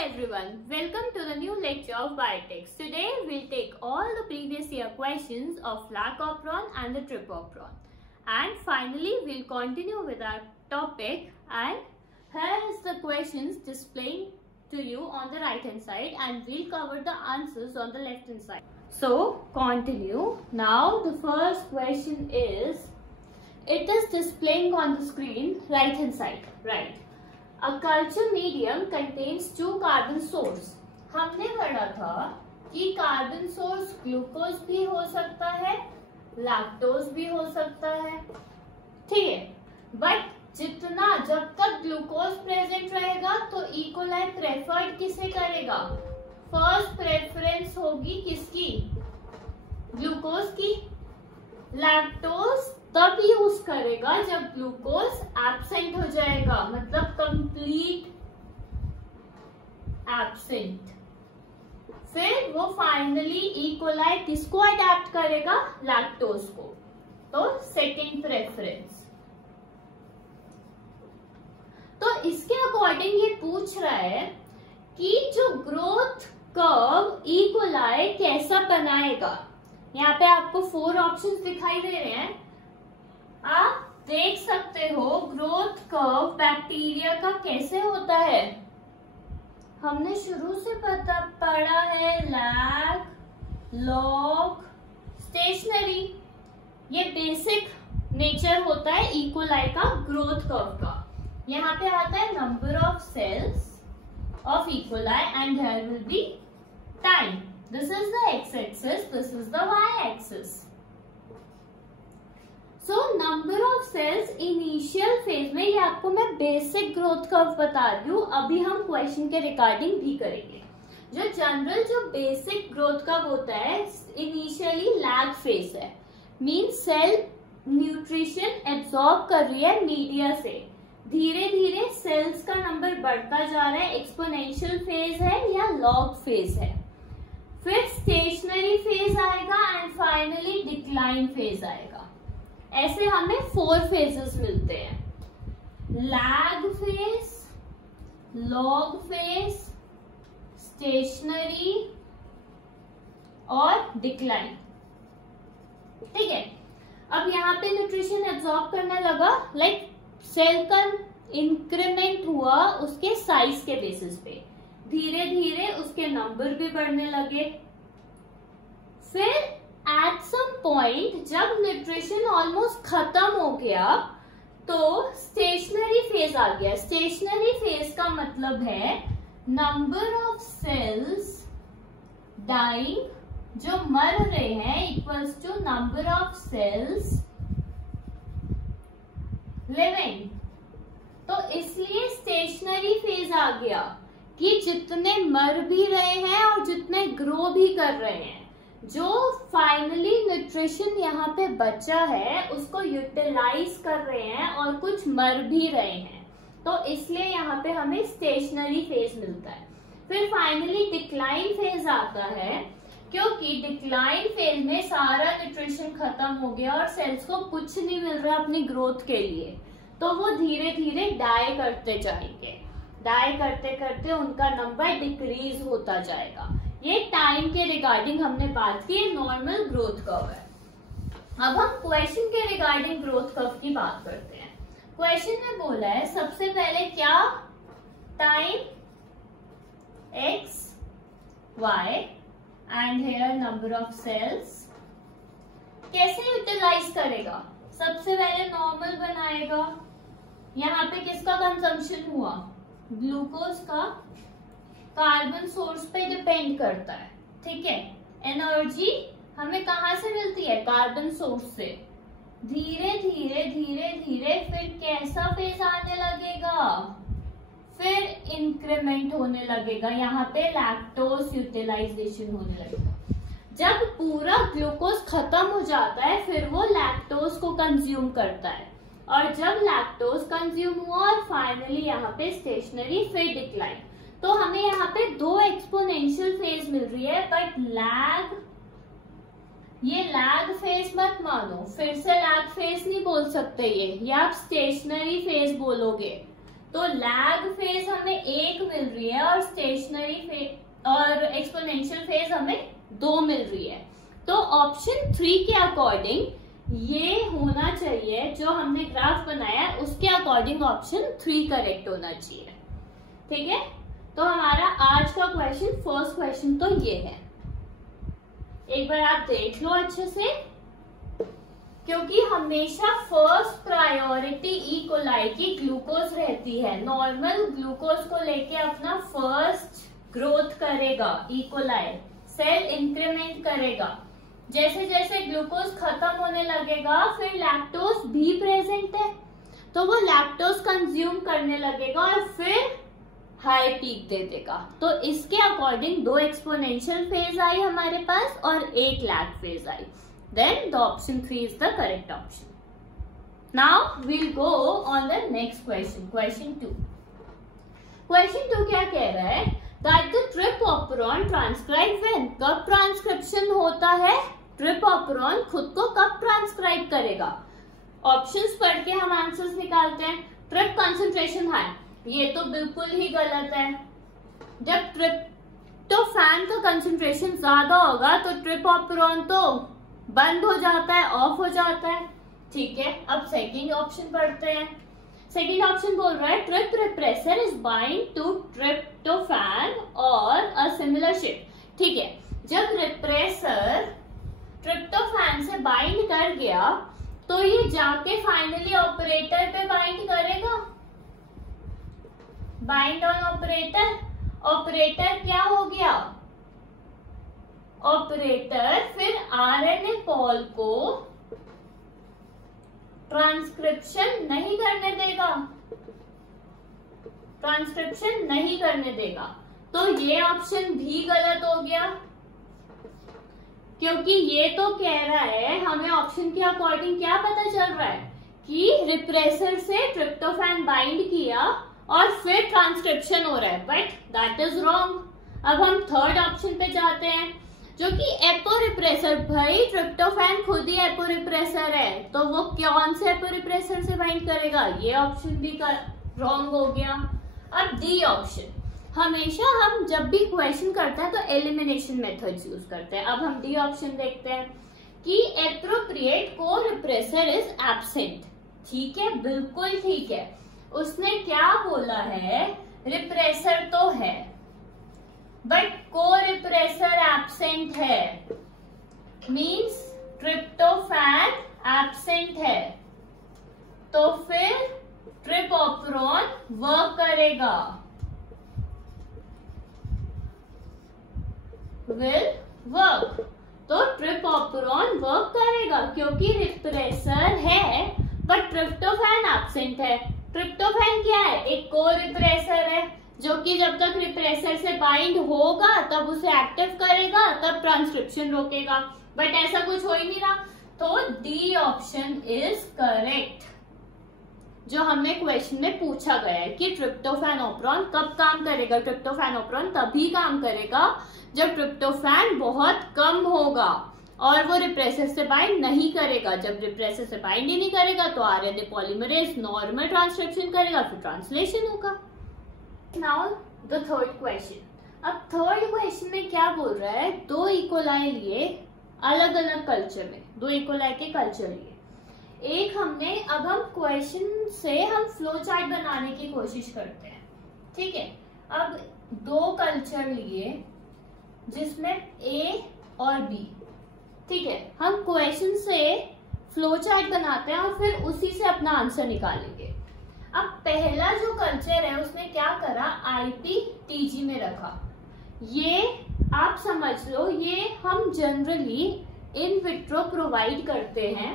Hi everyone, welcome to the new lecture of Biotics. Today we'll take all the previous year questions of Lac-Operon and the Trip-Operon. And finally we'll continue with our topic, and here is the questions displaying to you on the right hand side, and we'll cover the answers on the left hand side. So continue. Now the first question is, it is displaying on the screen right hand side, right? A culture medium contains two carbon source. हमने पढ़ा था कि carbon source glucose भी हो सकता है, lactose भी हो सकता है, ठीक है। बट जब तक ग्लूकोज प्रेजेंट रहेगा तो इकोलाई प्रेफर्ड किसे करेगा? फर्स्ट प्रेफरेंस होगी किसकी? ग्लूकोज की। लैक्टोज तब यूज करेगा जब ग्लूकोज एब्सेंट हो जाएगा, मतलब कंप्लीट एब्सेंट। फिर वो फाइनली इकोलाई किसको अडैप्ट करेगा? लैक्टोज को। तो सेकेंड प्रेफरेंस। तो इसके अकॉर्डिंग ये पूछ रहा है कि जो ग्रोथ कर्व इकोलाई कैसा बनाएगा। यहाँ पे आपको 4 ऑप्शंस दिखाई दे रहे हैं, आप देख सकते हो। ग्रोथ कर्व बैक्टीरिया का कैसे होता है? हमने शुरू से पढ़ा है, लैग, लॉग, स्टेशनरी। ये बेसिक नेचर होता है इकोलाई का ग्रोथ कर्व का। यहाँ पे आता है number of cells of E coli and there will be time. This is the x axis, this is the y axis. So number of cells initial phase में, ये आपको मैं बेसिक ग्रोथ कर्व बता रही हूँ, अभी हम क्वेश्चन के रिगार्डिंग भी करेंगे। जो बेसिक ग्रोथ कर्व होता है इनिशियली लैग फेज है, मीन सेल न्यूट्रिशन एब्सॉर्ब कर रही है मीडिया से, धीरे धीरे सेल्स का नंबर बढ़ता जा रहा है। एक्सपोनेंशियल फेज है या लॉग फेज है। फिर स्टेशनरी फेज आएगा एंड फाइनली डिक्लाइन फेज आएगा। ऐसे हमें 4 फेजेस मिलते हैं, lag phase, log phase, stationary और डिक्लाइन, ठीक है। अब यहाँ पे न्यूट्रिशन एब्सॉर्ब करने लगा, लाइक सेल का इंक्रीमेंट हुआ उसके साइज के बेसिस पे, धीरे धीरे उसके नंबर भी बढ़ने लगे। फिर एट सम पॉइंट जब न्यूट्रिशन ऑलमोस्ट खत्म हो गया तो स्टेशनरी फेज आ गया। स्टेशनरी फेज का मतलब है नंबर ऑफ सेल्स डाइंग, जो मर रहे हैं, equals to number of cells living. तो इसलिए स्टेशनरी फेज आ गया कि जितने मर भी रहे हैं और जितने ग्रो भी कर रहे हैं, जो फाइनली न्यूट्रिशन यहाँ पे बचा है उसको यूटिलाइज कर रहे हैं और कुछ मर भी रहे हैं, तो इसलिए यहाँ पे हमें स्टेशनरी फेज मिलता है। फिर फाइनली डिक्लाइन फेज आता है, क्योंकि डिक्लाइन फेज में सारा न्यूट्रिशन खत्म हो गया और सेल्स को कुछ नहीं मिल रहा अपनी ग्रोथ के लिए, तो वो धीरे धीरे डाई करते जाएंगे। डाई करते करते उनका नंबर डिक्रीज होता जाएगा। ये टाइम के रिगार्डिंग हमने बात की, नॉर्मल ग्रोथ कर्व है। अब हम क्वेश्चन के रिगार्डिंग ग्रोथ कर्व की बात करते हैं। क्वेश्चन में बोला है सबसे पहले क्या? Time x, y and here number of cells. कैसे यूटिलाइज करेगा? सबसे पहले नॉर्मल बनाएगा। यहाँ पे किसका कंजम्पशन हुआ? ग्लूकोज का। कार्बन सोर्स पे डिपेंड करता है, ठीक है। एनर्जी हमें कहाँ से मिलती है? कार्बन सोर्स से। धीरे धीरे धीरे धीरे फिर कैसा फेज आने लगेगा? फिर इंक्रीमेंट होने लगेगा, यहाँ पे लैक्टोज यूटिलाइजेशन होने लगेगा। जब पूरा ग्लूकोज खत्म हो जाता है फिर वो लैक्टोज को कंज्यूम करता है, और जब लैक्टोज कंज्यूम हुआ और फाइनली यहाँ पे स्टेशनरी, फिर डिक्लाइन। तो हमें यहाँ पे 2 एक्सपोनेंशियल फेज मिल रही है, बट लैग, ये लैग फेज मत मानो, फिर से लैग फेज नहीं बोल सकते ये आप स्टेशनरी फेज बोलोगे। तो लैग फेज हमें 1 मिल रही है और स्टेशनरी फेज और एक्सपोनेंशियल फेज हमें 2 मिल रही है। तो ऑप्शन 3 के अकॉर्डिंग ये होना चाहिए, जो हमने ग्राफ बनाया है उसके अकॉर्डिंग ऑप्शन 3 करेक्ट होना चाहिए। ठीक है, तो हमारा आज का क्वेश्चन, फर्स्ट क्वेश्चन तो ये है। एक बार आप देख लो अच्छे से, क्योंकि हमेशा फर्स्ट प्रायोरिटी ई कोलाई की ग्लूकोज रहती है। नॉर्मल ग्लूकोज को लेके अपना फर्स्ट ग्रोथ करेगा ई कोलाई, सेल इंक्रीमेंट करेगा। जैसे जैसे ग्लूकोज खत्म होने लगेगा फिर लैक्टोज भी प्रेजेंट है, तो वो लैक्टोज कंज्यूम करने लगेगा और फिर हाई पीक दे देगा। तो इसके अकॉर्डिंग 2 एक्सपोनेंशियल फेज आई हमारे पास और 1 लैग फेज आई। Then the option 3 is the correct option. Now we'll go on the next question, question 2। Question 2 क्या कह रहा है? That the trp operon transcribe when, कब ट्रांसक्रिप्शन होता है? ट्रिप ऑपरॉन खुद को कब ट्रांसक्राइब करेगा? ऑप्शंस पढ़ के हम आंसर्स निकालते हैं। ट्रिप कंसंट्रेशन हाई, ये तो बिल्कुल ही गलत है। जब ट्रिप्टोफैन का कंसंट्रेशन ज्यादा होगा तो ट्रिप ऑपरॉन तो बंद हो जाता है, ऑफ हो जाता है। ठीक है, अब सेकंड ऑप्शन पढ़ते हैं। सेकंड ऑप्शन बोल रहा है trp repressor is bind to tryptophan और अ सिमिलर शिफ्ट। ठीक है, जब रिप्रेसर ट्रिप्टोफैन से बाइंड कर गया तो ये जाके फाइनली ऑपरेटर पे बाइंड करेगा। बाइंड ऑन ऑपरेटर, ऑपरेटर क्या हो गया? ऑपरेटर फिर आरएनए पॉल को ट्रांसक्रिप्शन नहीं करने देगा, ट्रांसक्रिप्शन नहीं करने देगा। तो ये ऑप्शन भी गलत हो गया, क्योंकि ये तो कह रहा है, हमें ऑप्शन के अकॉर्डिंग क्या पता चल रहा है कि रिप्रेसर से ट्रिप्टोफैन बाइंड किया और फिर ट्रांसक्रिप्शन हो रहा है, बट दैट इज रॉन्ग। अब हम थर्ड ऑप्शन पे जाते हैं, जो कि एपोरिप्रेसर। भाई ट्रिप्टोफैन खुद ही एपोरिप्रेसर है, तो वो कौन से एपोरिप्रेसर से बाइंड करेगा? ये ऑप्शन भी रॉन्ग हो गया। अब डी ऑप्शन, हमेशा हम जब भी क्वेश्चन करते हैं तो एलिमिनेशन मेथड यूज करते हैं। अब हम डी ऑप्शन देखते हैं कि एप्रोप्रिएट को रिप्रेसर इज एब्सेंट। ठीक है, बिल्कुल ठीक है। उसने क्या बोला है? रिप्रेसर तो है बट को रिप्रेसर एब्सेंट है, मींस ट्रिप्टोफैन एब्सेंट है, तो फिर ट्रिप ऑपरॉन वर्क करेगा, विल वर्क। तो ट्रिप ऑपरॉन वर्क करेगा क्योंकि रिप्रेसर है बट ट्रिप्टोफैन एब्सेंट है। ट्रिप्टोफैन क्या है? एक को रिप्रेसर है, जो कि जब तक रिप्रेसर से बाइंड होगा तब उसे एक्टिव करेगा, तब ट्रांसक्रिप्शन रोकेगा, बट ऐसा कुछ हो ही नहीं रहा। तो डी ऑप्शन इज करेक्ट, जो हमने क्वेश्चन में पूछा गया है कि ट्रिप्टोफैन ऑपरॉन कब काम करेगा। ट्रिप्टोफैन ऑपरॉन तभी काम करेगा जब ट्रिप्टोफैन बहुत कम होगा और वो रिप्रेसर से बाइंड नहीं करेगा। जब रिप्रेसर से बाइंड ही नहीं करेगा तो आरएनए पॉलीमरेज नॉर्मल ट्रांसक्रिप्शन करेगा, फिर ट्रांसलेशन होगा। Now the third question. अब थर्ड क्वेश्चन में क्या बोल रहा है? 2 ई कोलाई लिए अलग अलग कल्चर में, 2 ई कोलाई के कल्चर लिए। एक हमने, अब हम क्वेश्चन से हम फ्लो चार्ट बनाने की कोशिश करते हैं। ठीक है, अब 2 कल्चर लिए जिसमें ए और बी। ठीक है, हम क्वेश्चन से फ्लो चार्ट बनाते हैं और फिर उसी से अपना आंसर निकालेंगे। अब पहला जो कल्चर है उसने क्या करा? IPTG में रखा। ये आप समझ लो, ये हम जनरली इन विट्रो प्रोवाइड करते हैं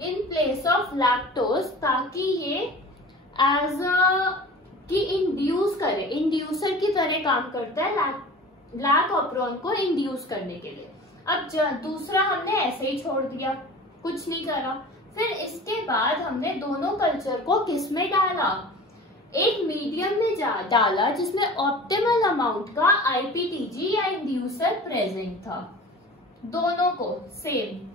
इन प्लेस ऑफ लैक्टोज, ताकि ये एज कि इंड्यूस करे, इंड्यूसर की तरह काम करता है लैक ऑपरॉन को इंड्यूस करने के लिए। अब दूसरा हमने ऐसे ही छोड़ दिया, कुछ नहीं करा। फिर इसके बाद हमने दोनों कल्चर को किस में डाला? एक मीडियम में डाला जिसमें ऑप्टिमल अमाउंट का IPTG या इंड्यूसर प्रेजेंट था, दोनों को सेम।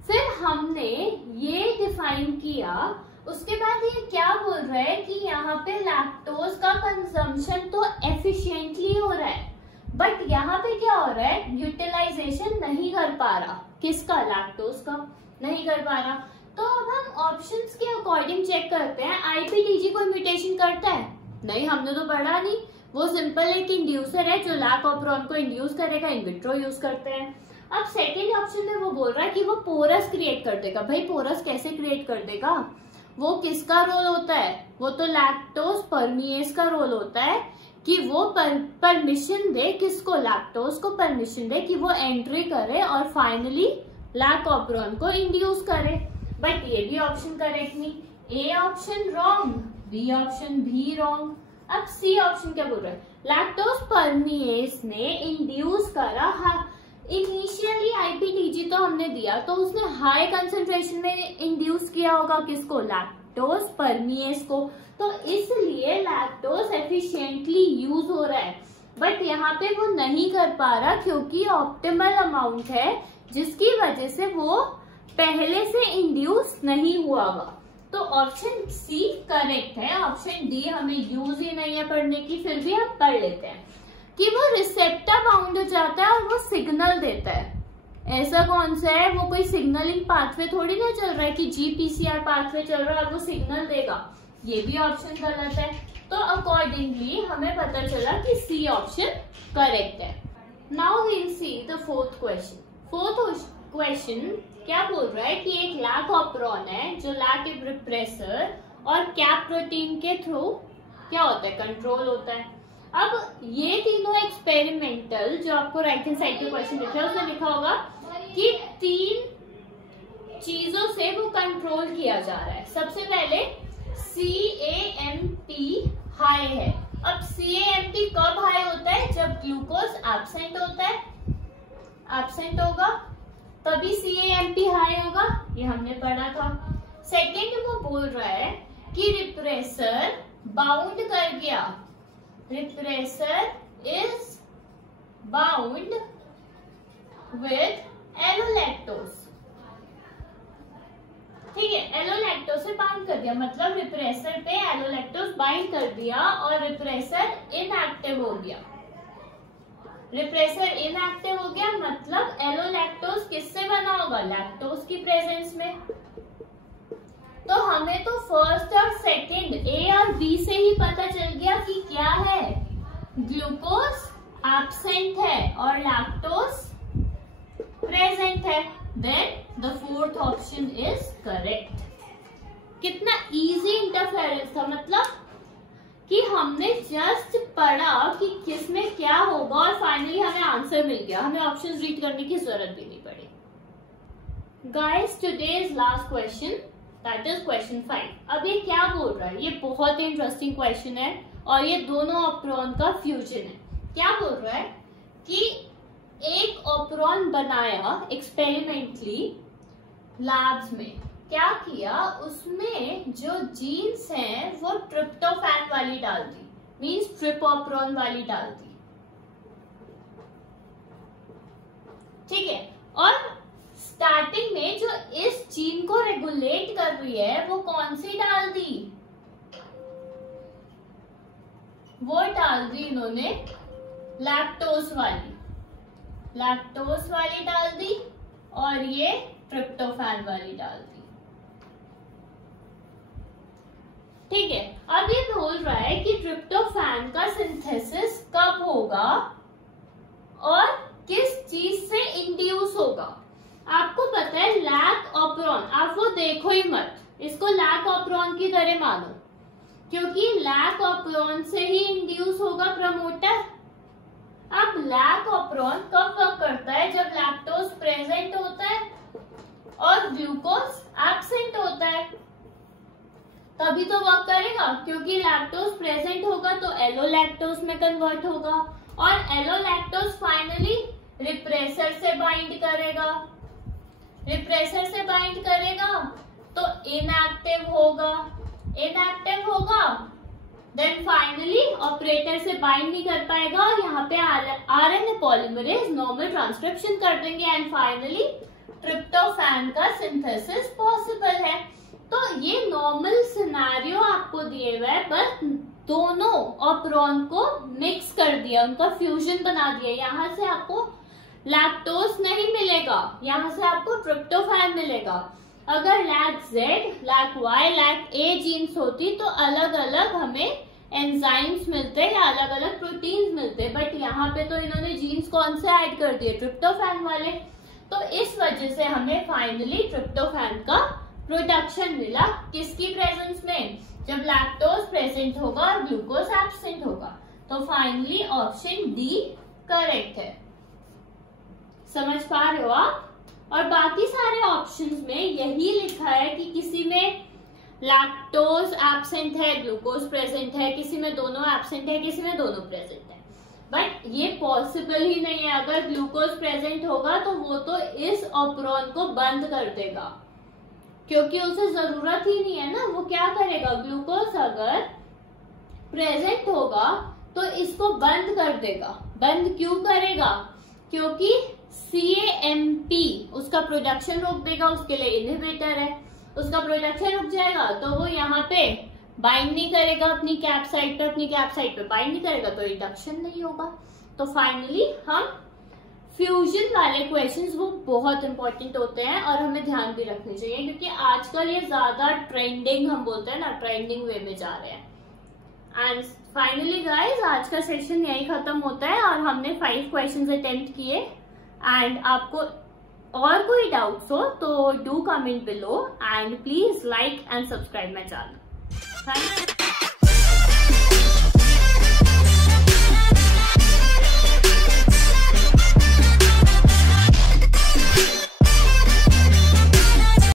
फिर हमने ये डिफाइन किया उसके बाद ये क्या बोल रहा है कि यहाँ पे लैक्टोज का कंजम्पशन तो एफिशिएंटली हो रहा है, बट यहाँ पे क्या हो रहा है, यूटिलाइजेशन नहीं कर पा रहा। किसका? लैक्टोज का नहीं कर पा रहा। तो अब हम ऑप्शंस के अकॉर्डिंग चेक करते हैं। आईपीटीजी कोई म्यूटेशन करता है? नहीं, हमने तो पढ़ा नहीं। वो सिंपल एक इंड्यूसर है जो लैक ऑपरॉन को इंड्यूस करेगा। इन विट्रो यूज करते हैं। अब सेकेंड ऑप्शन में वो बोल रहा है कि वो पोरस क्रिएट कर देगा। भाई पोरस कैसे क्रिएट कर देगा? वो किसका रोल होता है? वो तो लैक्टोज परमिएज का रोल होता है कि वो परमिशन दे, किसको? लैक्टोज को परमिशन दे कि वो एंट्री करे और फाइनली लैक ऑपरॉन को इंड्यूस करे। बट ये भी ऑप्शन करेक्ट नहीं। A option wrong, B option भी रॉन्ग। अब सी ऑप्शन क्या बोल रहा है? लैक्टोज परमिएज ने इंड्यूस करा। इनिशियली आईपीटीजी तो हमने दिया, तो उसने हाई कंसेंट्रेशन में इंड्यूस किया होगा किसको? लैक्टोज परमिएज को। तो इसलिए लैक्टोज एफिशिएंटली यूज हो रहा है, बट यहाँ पे वो नहीं कर पा रहा क्योंकि ऑप्टिमल अमाउंट है, जिसकी वजह से वो पहले से इंड्यूस नहीं हुआ होगा। तो ऑप्शन सी करेक्ट है। ऑप्शन डी हमें यूज ही नहीं है पढ़ने की, फिर भी हम पढ़ लेते हैं कि वो रिसेप्टर बाउंड हो जाता है और वो सिग्नल देता है। ऐसा कौन सा है? वो कोई सिग्नलिंग पाथवे थोड़ी ना चल रहा है कि जीपीसीआर पाथवे चल रहा है और वो सिग्नल देगा। ये भी ऑप्शन गलत है। तो अकॉर्डिंगली हमें पता चला कि सी ऑप्शन करेक्ट है। Now we will see the fourth question. Fourth question क्या बोल रहा है कि एक लैक ऑपरॉन है जो लैक रिप्रेसर और कैप प्रोटीन के थ्रू क्या होता है? कंट्रोल होता है। अब ये तीनों एक्सपेरिमेंटल, जो आपको राइट हैंड साइड के क्वेश्चन लिखा है उसमें लिखा होगा कि 3 चीजों से वो कंट्रोल किया जा रहा है। सबसे पहले CAMP हाई है। अब CAMP कब हाई होता है? जब ग्लूकोज एब्सेंट होता है, एब्सेंट होगा तभी CAMP हाई होगा। ये हमने पढ़ा था। सेकेंड वो बोल रहा है कि रिप्रेसर बाउंड कर गया। Repressor is bound with allolactose. ठीक है, एलोलैक्टोज से बाइंड कर दिया, मतलब रिप्रेसर पे एलोलैक्टोज बाइंड कर दिया और रिप्रेसर इनएक्टिव हो गया। रिप्रेसर इनएक्टिव हो गया मतलब एलोलैक्टोज किससे बना होगा? लैक्टोज की प्रेजेंस में। तो हमें तो फर्स्ट और सेकंड ए और बी से ही पता चल गया कि क्या है, ग्लूकोज एब्सेंट है और लैक्टोज प्रेजेंट है। Then the fourth option is correct. कितना इजी इंटरफेरेंस था, मतलब कि हमने जस्ट पढ़ा कि किसमें क्या होगा और फाइनली हमें आंसर मिल गया। हमें ऑप्शंस रीड करने की जरूरत भी नहीं पड़ी। Guys, today's last question, that is question 5। अब ये क्या बोल रहा है? ये बहुत ही इंटरेस्टिंग क्वेश्चन है और ये दोनों ऑपरॉन का फ्यूजन है। क्या बोल रहा है कि एक ऑपरॉन बनाया एक्सपेरिमेंटली लैब्स में। क्या किया? उसमें जो जीन्स हैं वो ट्रिप्टोफैन वाली डाल दी, मींस ट्रिपोपरॉन वाली डाल दी। ठीक है, और स्टार्टिंग में जो इस जीन को रेगुलेट कर रही है वो कौन सी डाल दी? वो डाल दी इन्होंने लैक्टोज वाली। लैक्टोज वाली डाल दी और ये ट्रिप्टोफैन वाली डाल दी। ठीक है, अब ये बोल रहा है कि ट्रिप्टोफैन का सिंथेसिस कब होगा और किस चीज से इंड्यूस होगा। आपको पता है लैक ऑपरॉन, आप वो देखो ही मत, इसको लैक ऑपरॉन की तरह मानो, क्योंकि लैक ऑपरॉन से ही इंड्यूस होगा प्रमोटर। अब लैक ऑपरॉन कब वर्क करता है? जब लैक्टोज प्रेजेंट होता है और ग्लूकोज एब्सेंट होता है, तभी तो वर्क करेगा, क्योंकि लैक्टोज प्रेजेंट होगा तो एलोलैक्टोज में कन्वर्ट होगा और एलोलैक्टोज फाइनली रिप्रेसर से बाइंड करेगा। रिप्रेसर से बाइंड करेगा तो इनएक्टिव होगा, इनएक्टिव होगा देन फाइनली ऑपरेटर से बाइंड नहीं कर पाएगा और यहाँ पे आरएनए पॉलीमरेज नॉर्मल ट्रांसक्रिप्शन कर देंगे एंड फाइनली ट्रिप्टोफैन का सिंथेसिस पॉसिबल है। तो ये नॉर्मल सिनेरियो आपको दिए हुए है, बस दोनों ऑपरॉन को मिक्स कर दिया, उनका फ्यूजन बना दिया। यहाँ से आपको लैक्टोज नहीं मिलेगा, यहाँ से आपको ट्रिप्टोफैन मिलेगा। अगर lac Z, lac Y, lac A genes होती तो अलग अलग हमें एंजाइम्स मिलते या अलग अलग प्रोटीन्स मिलते, बट यहाँ पे तो इन्होंने जीन्स कौन से ऐड कर दिए, ट्रिप्टोफैन वाले। तो इस वजह से हमें फाइनली ट्रिप्टोफैन का प्रोडक्शन मिला, किसकी प्रेजेंस में, जब लैक्टोज प्रेजेंट होगा और ग्लूकोज एब्सेंट होगा। तो फाइनली ऑप्शन डी करेक्ट है। समझ पा रहे हो आप? और बाकी सारे ऑप्शंस में यही लिखा है कि किसी में लैक्टोज एब्सेंट है, ग्लूकोज प्रेजेंट है, किसी में दोनों एब्सेंट है, किसी में दोनों प्रेजेंट है। बट ये पॉसिबल ही नहीं है। अगर ग्लूकोज प्रेजेंट होगा तो वो तो इस ऑपरॉन को बंद कर देगा, क्योंकि उसे जरूरत ही नहीं है ना। वो क्या करेगा, ग्लूकोज अगर प्रेजेंट होगा तो इसको बंद कर देगा। बंद क्यों करेगा, क्योंकि CAMP उसका प्रोडक्शन रोक देगा, उसके लिए इनहिबिटर है। उसका प्रोडक्शन रुक जाएगा तो वो यहाँ पे बाइंड नहीं करेगा अपनी कैप साइट पे, अपनी कैप साइट पे बाइंड नहीं करेगा तो रिडक्शन नहीं होगा। तो फाइनली हम फ्यूजन वाले क्वेश्चंस वो बहुत इंपॉर्टेंट होते हैं और हमें ध्यान भी रखने चाहिए, क्योंकि आजकल ये ज्यादा ट्रेंडिंग, हम बोलते हैं ना, ट्रेंडिंग वे में जा रहे हैं। एंड फाइनली गाइज, आज का सेशन यही खत्म होता है और हमने 5 क्वेश्चंस अटेम्प्ट किए। एंड आपको और कोई डाउट्स हो तो do comment below and please like and subscribe my channel. Thank you.